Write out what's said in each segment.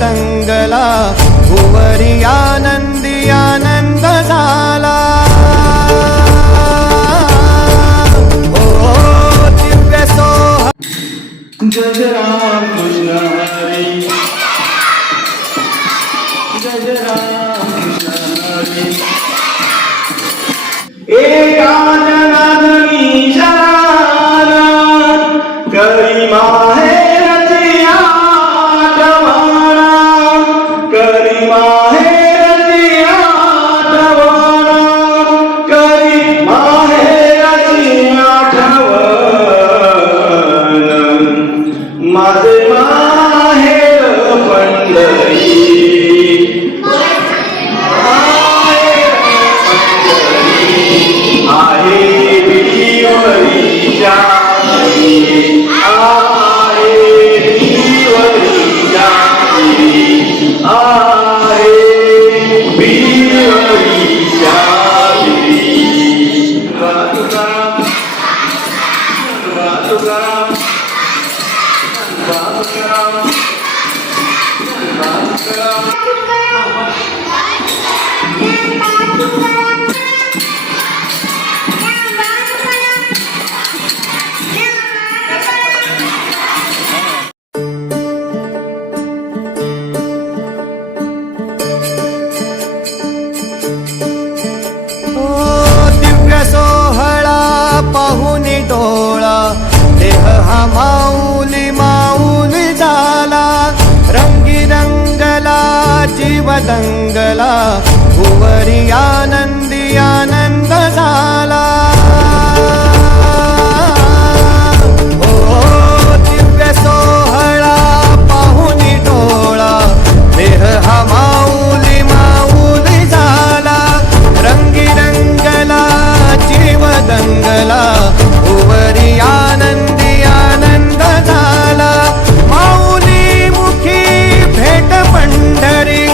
दंगला, भुवरी आनंदी आनंद झाला। ओ दिव्य सोह जय जय राम कृष्ण हरी, जय जय राम कृष्ण हरी। एका जनार्दनी शरणा करी माहेरची आठवण, करी माहेरची आठवण, करी माहेरची आठवण। माझे माहेर पंढरी, आहे विवरीच्या घरी, आहे विवरीच्या घरी, आहे विवरीच्या घरी। तुकाराम तुकाराम तुकाराम तुकाराम। पाहुनी डोळा, देह हा माऊली माऊली झाला। रंगी रंगला जीव दंगला, भुवरी आनंदी आनंद झाला। ओ दिव्य सोहळा पाहुनी डोळा, देह हा माऊली माऊली झाला। रंगी रंगला जीव दंगला, भुवरी आनंदी आनंद झाला। माऊली मुखी भेट पंढरी,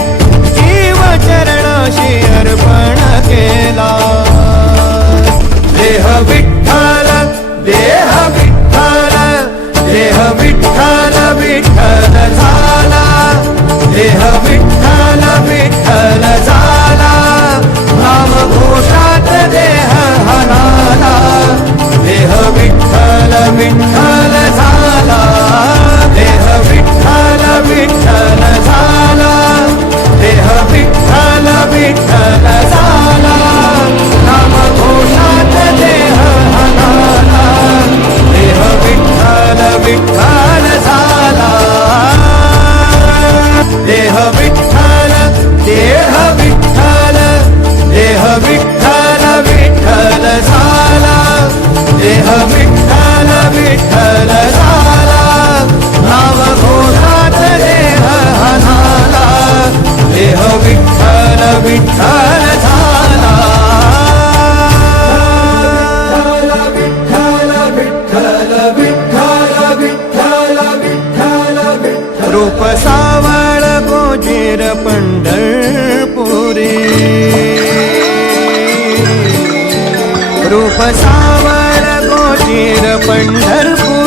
जीव चरणाशी अर्पण केला। देह विठ्ठल देह विठ्ठल, देह विठ्ठल विठ्ठल झाला। देह विठ्ठल विठ्ठल झाला, नाम घोषात देह हनाला। देह विठ्ठल विठ्ठल झाला, देह विठ्ठल विठ्ठल झाला। देह विठ्ठल विठ्ठल झाला, नाम घोषात देह हनाला। देह विठ्ठल विठ्ठल झाला, देह विठ्ठल देह विठ्ठल, देह विठ्ठल विठ्ठल झाला। देह विठ्ठल विठ्ठल झाला, नाम घोषात देह हनाला। देह विठ्ठल विठ्ठल झाला। विठ्ठल विठ्ठल विठ्ठल विठ्ठल विठ्ठल विठ्ठल। रूप सावळ गोजीर पंढरपुरी, रूप सावळ गोजीर पंढरपुरी।